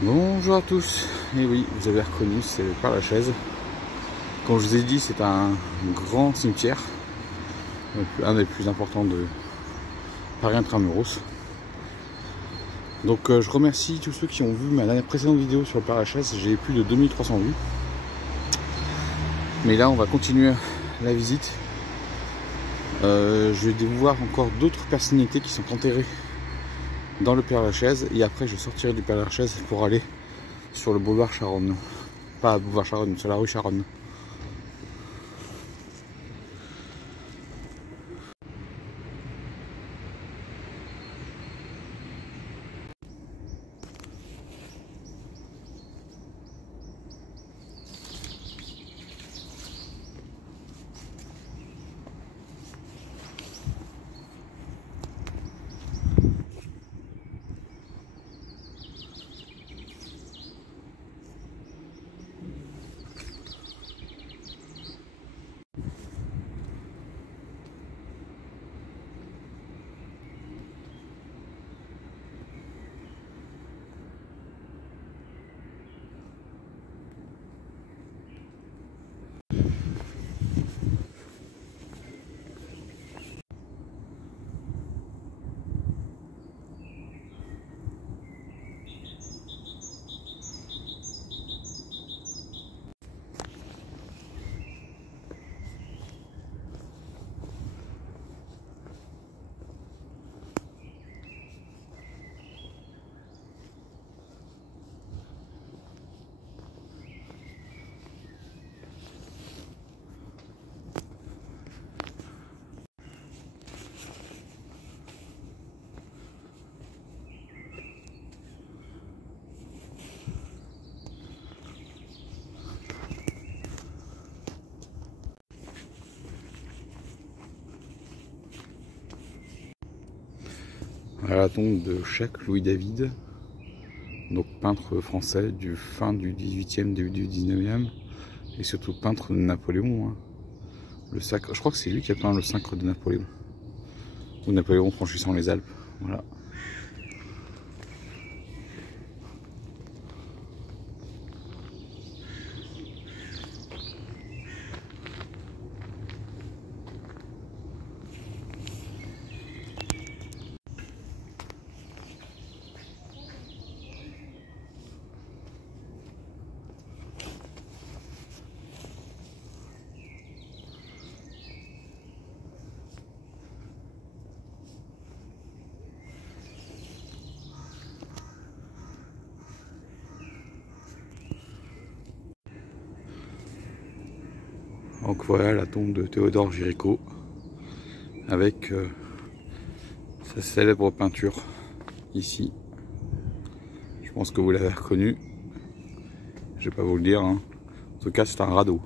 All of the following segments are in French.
Bonjour à tous, et oui, vous avez reconnu, c'est le Père-Lachaise. Comme je vous ai dit, c'est un grand cimetière, un des plus importants de Paris Intramuros. Donc je remercie tous ceux qui ont vu ma dernière précédente vidéo sur le Père-Lachaise. J'ai plus de 2300 vues. Mais là, on va continuer la visite. Je vais voir encore d'autres personnalités qui sont enterrées dans le Père-Lachaise, et après je sortirai du Père-Lachaise pour aller sur le boulevard Charonne. Pas boulevard Charonne, sur la rue Charonne. À la tombe de Jacques Louis David, donc peintre français du fin du 18e, début du 19e, et surtout peintre de Napoléon. Le sacre, je crois que c'est lui qui a peint le sacre de Napoléon, ou Napoléon franchissant les Alpes. Voilà. Donc voilà la tombe de Théodore Géricault avec sa célèbre peinture ici. Je pense que vous l'avez reconnu. Je vais pas vous le dire, hein. En tout cas, c'est un radeau.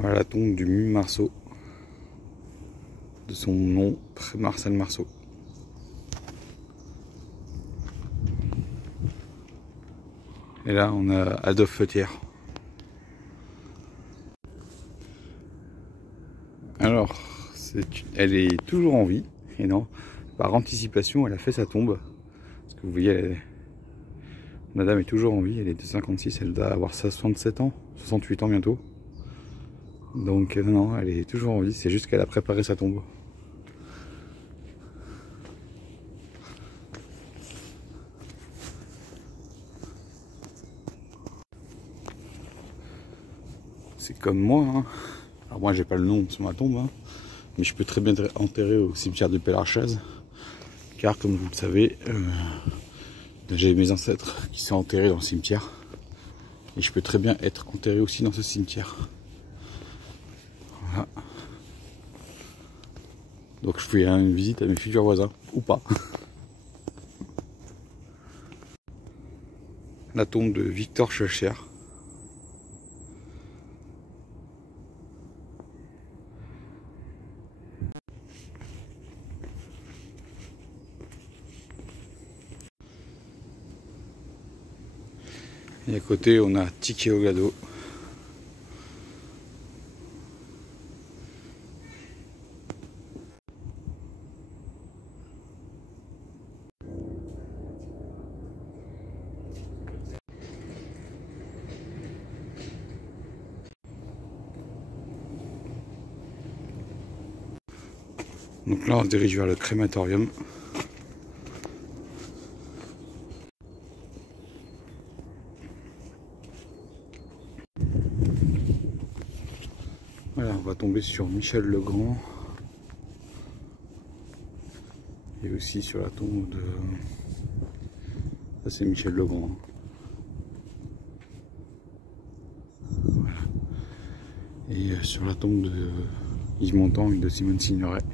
Voilà la tombe du Mime Marceau, de son nom, Marcel Marceau. Et là, on a Adolphe Feutière. Alors, elle est toujours en vie, et non, par anticipation, elle a fait sa tombe. Parce que vous voyez, madame est toujours en vie, elle est de 56, elle doit avoir 67 ans, 68 ans bientôt. Donc non, elle est toujours en vie, c'est juste qu'elle a préparé sa tombe. C'est comme moi, hein. Alors moi j'ai pas le nom sur ma tombe, hein, mais je peux très bien être enterré au cimetière de Père-Lachaise, car comme vous le savez, j'ai mes ancêtres qui sont enterrés dans le cimetière, et je peux très bien être enterré aussi dans ce cimetière. Voilà. Donc je fais une visite à mes futurs voisins, ou pas. La tombe de Victor Schoelcher. Et à côté, on a Tiki-Hogado. Donc là, on se dirige vers le crématorium. Voilà, on va tomber sur Michel Legrand. Et aussi sur la tombe de... Ça, c'est Michel Legrand. Voilà. Et sur la tombe de Yves Montand et de Simone Signoret.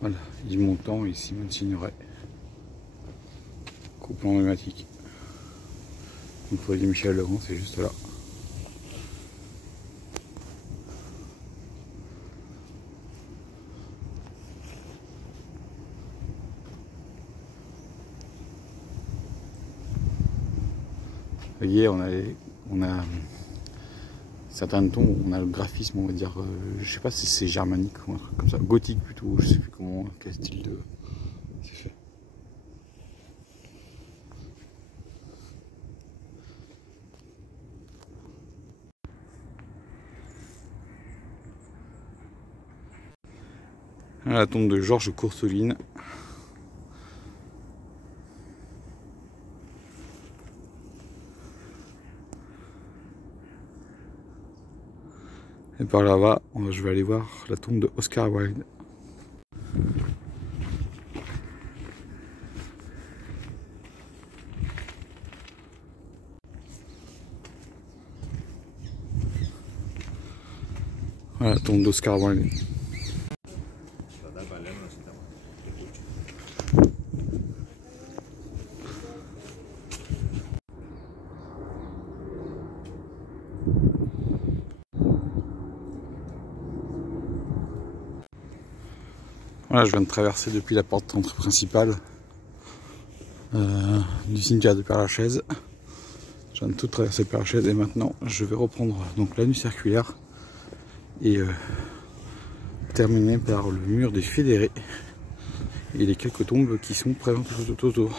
Voilà, Yves Montand et Simone Signoret. Couple emblématique. Donc pour dire Michel Legrand, c'est juste là. Vous voyez, on a certaines tombes, on a le graphisme, on va dire, je sais pas si c'est germanique ou un truc comme ça, gothique plutôt, je sais plus comment, quel style de c'est fait. Là, la tombe de Georges Courteline. Et par là-bas, je vais aller voir la tombe de Oscar Wilde. Voilà la tombe d'Oscar Wilde. Voilà, je viens de traverser depuis la porte d'entrée principale du cimetière de Père-Lachaise. Je viens de tout traverser Père-Lachaise et maintenant je vais reprendre donc l'avenue circulaire et terminer par le mur des Fédérés et les quelques tombes qui sont présentes tout autour.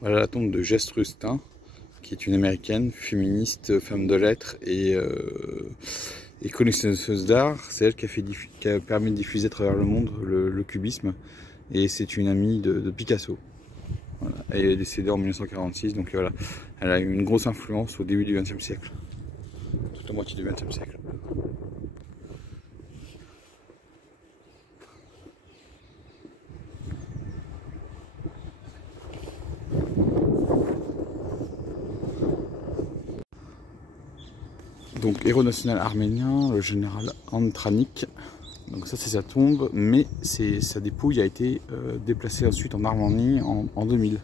Voilà la tombe de Jess Rustin, qui est une américaine, féministe, femme de lettres et connaisseuse d'art. C'est elle qui a permis de diffuser à travers le monde le cubisme. Et c'est une amie de Picasso. Voilà. Elle est décédée en 1946, donc voilà. Elle a eu une grosse influence au début du XXe siècle. Toute la moitié du XXe siècle. Donc héros national arménien, le général Antranik. Donc ça c'est sa tombe, mais sa dépouille a été déplacée ensuite en Arménie en 2000.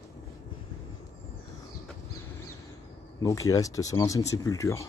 Donc il reste son ancienne sépulture.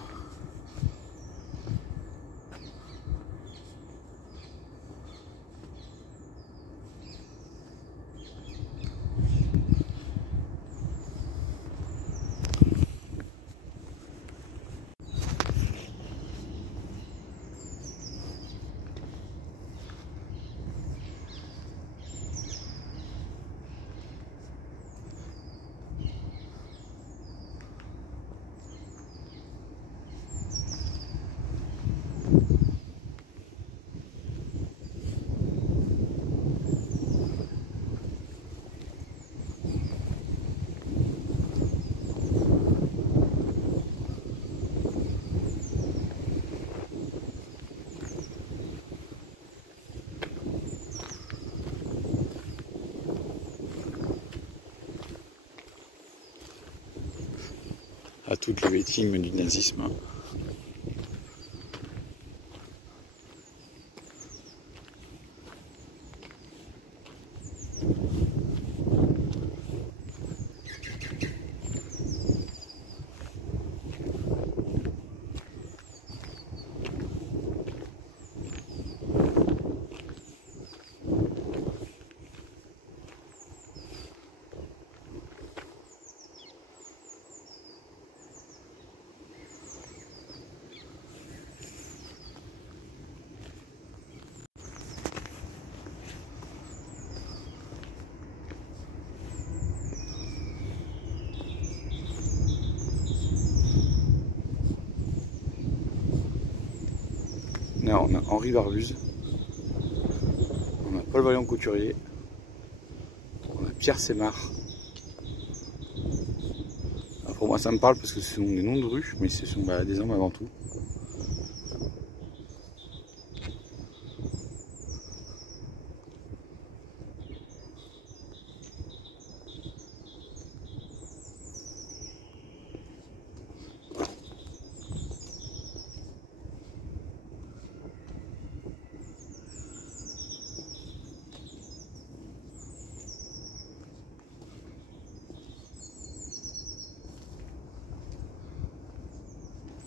à toutes les victimes du nazisme. Là, on a Henri Barbuse, on a Paul Vaillant Couturier, on a Pierre Sémard. Alors pour moi ça me parle parce que ce sont des noms de rues, mais ce sont des hommes avant tout.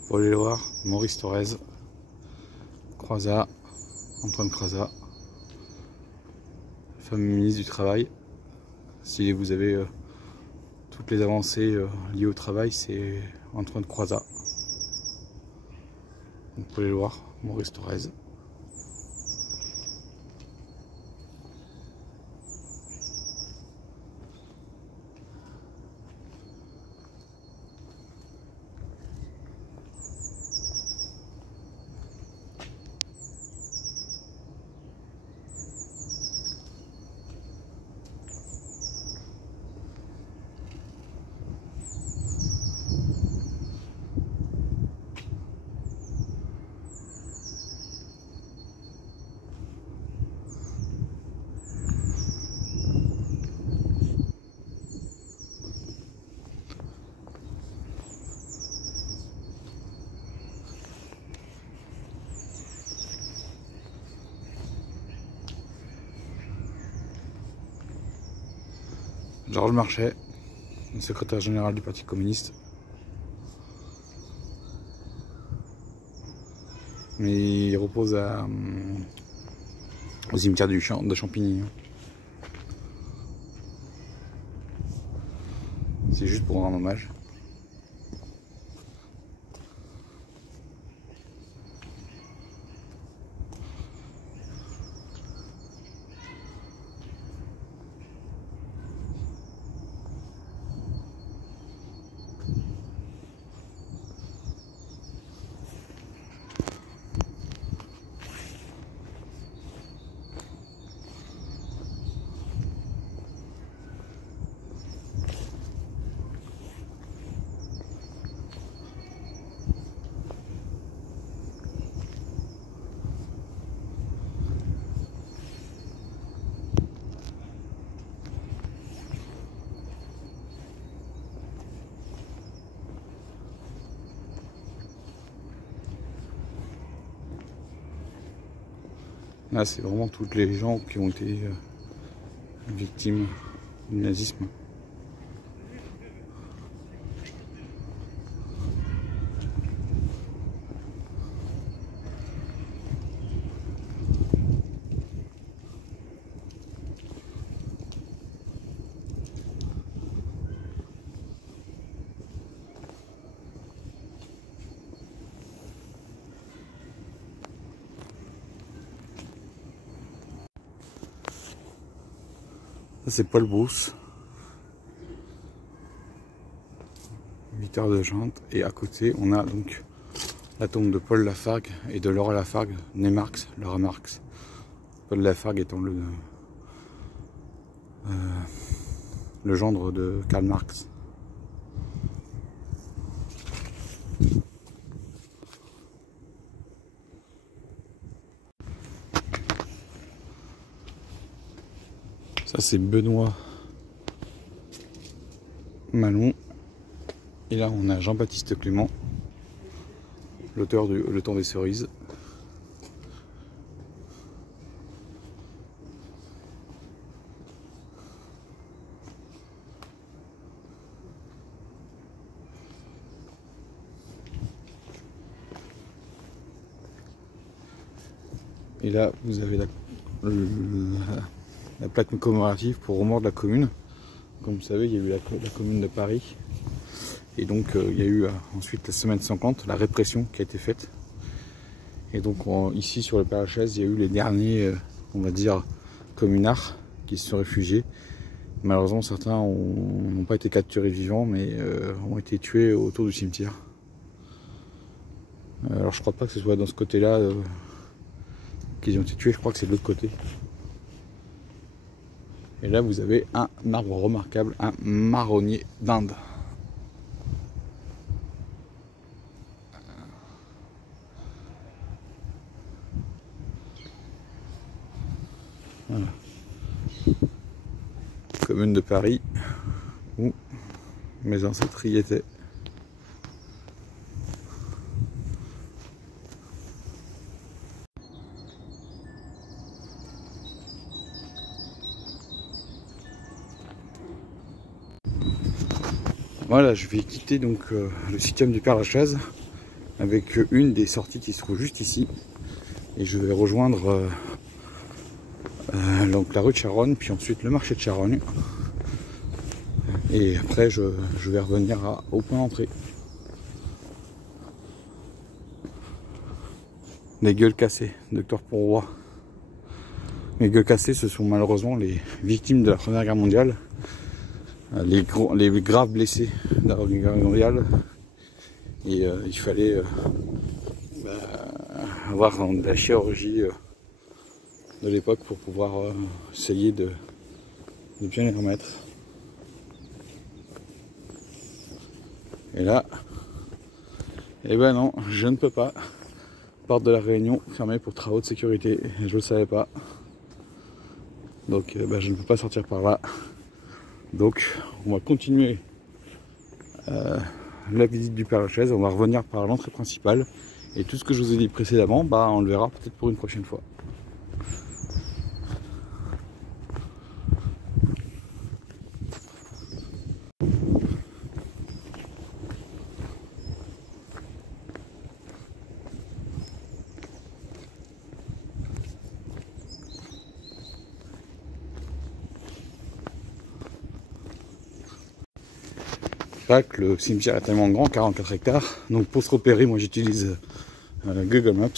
Paul Éluard, Maurice Thorez, Croizat, Antoine Croizat, fameux ministre du Travail. Si vous avez toutes les avancées liées au travail, c'est Antoine Croizat. Donc Paul Éluard, Maurice Thorez. Georges Marchais, le secrétaire général du Parti communiste. Mais il repose au cimetière de Champigny. C'est juste pour rendre hommage. Là, c'est vraiment toutes les gens qui ont été victimes du nazisme. Ça c'est Paul Brousse, 8 heures de jante, et à côté on a donc la tombe de Paul Lafargue et de Laura Lafargue, née Marx, Laura Marx. Paul Lafargue étant le gendre de Karl Marx. Ça c'est Benoît Malon Et là on a Jean-Baptiste Clément, l'auteur de Le Temps des Cerises. Et là, vous avez la plaque commémorative pour remords de la commune. Comme vous savez, il y a eu la commune de Paris. Et donc, il y a eu ensuite la semaine 50, la répression qui a été faite. Et donc, ici, sur le Père-Lachaise, il y a eu les derniers, on va dire, communards qui se sont réfugiés. Malheureusement, certains n'ont pas été capturés vivants, mais ont été tués autour du cimetière. Alors, je crois pas que ce soit dans ce côté-là qu'ils ont été tués, je crois que c'est de l'autre côté. Et là vous avez un arbre remarquable, un marronnier d'Inde. Voilà. Commune de Paris, où mes ancêtres y étaient. Voilà, je vais quitter donc le septième du Père-Lachaise avec une des sorties qui se trouve juste ici. Et je vais rejoindre donc la rue de Charonne, puis ensuite le marché de Charonne. Et après, je vais revenir au point d'entrée. Les gueules cassées, Docteur Pourroy. Les gueules cassées, ce sont malheureusement les victimes de la Première Guerre mondiale. Les graves blessés de la Première Guerre mondiale. Et il fallait avoir de la chirurgie de l'époque pour pouvoir essayer de bien les remettre. Et là, eh ben non, je ne peux pas. Porte de la Réunion fermée pour travaux de sécurité. Je ne le savais pas. Donc je ne peux pas sortir par là. Donc on va continuer la visite du Père-Lachaise. On va revenir par l'entrée principale. Et tout ce que je vous ai dit précédemment, on le verra peut-être pour une prochaine fois. Le cimetière est tellement grand, 44 hectares, donc pour se repérer, moi j'utilise Google Maps,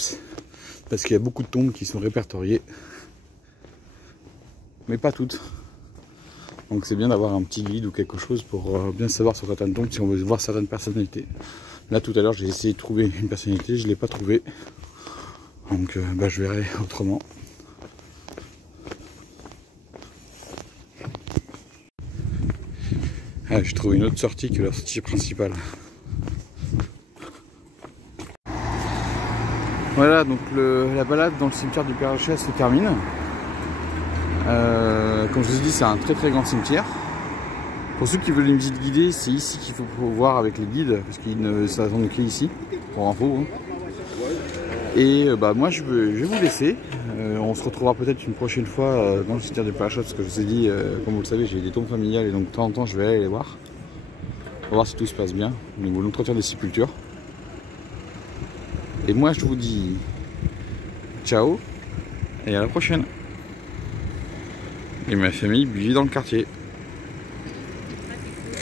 parce qu'il y a beaucoup de tombes qui sont répertoriées, mais pas toutes. Donc c'est bien d'avoir un petit guide ou quelque chose pour bien savoir sur certaines tombes si on veut voir certaines personnalités. Là tout à l'heure j'ai essayé de trouver une personnalité, je ne l'ai pas trouvée, donc je verrai autrement. Ah, j'ai trouvé une autre sortie que la sortie principale. Voilà, donc la balade dans le cimetière du Père-Lachaise se termine. Comme je vous ai dit, c'est un très très grand cimetière. Pour ceux qui veulent une visite guidée, c'est ici qu'il faut voir avec les guides, parce qu'ils ne s'attendent qu'ici, pour info. Hein. Et moi je vais vous laisser. On se retrouvera peut-être une prochaine fois dans le cimetière du Père-Lachaise, parce que je vous ai dit, comme vous le savez, j'ai des tombes familiales et donc de temps en temps je vais aller les voir. Pour voir si tout se passe bien au niveau de l'entretien des sépultures. Et moi je vous dis ciao et à la prochaine. Et ma famille vit dans le quartier.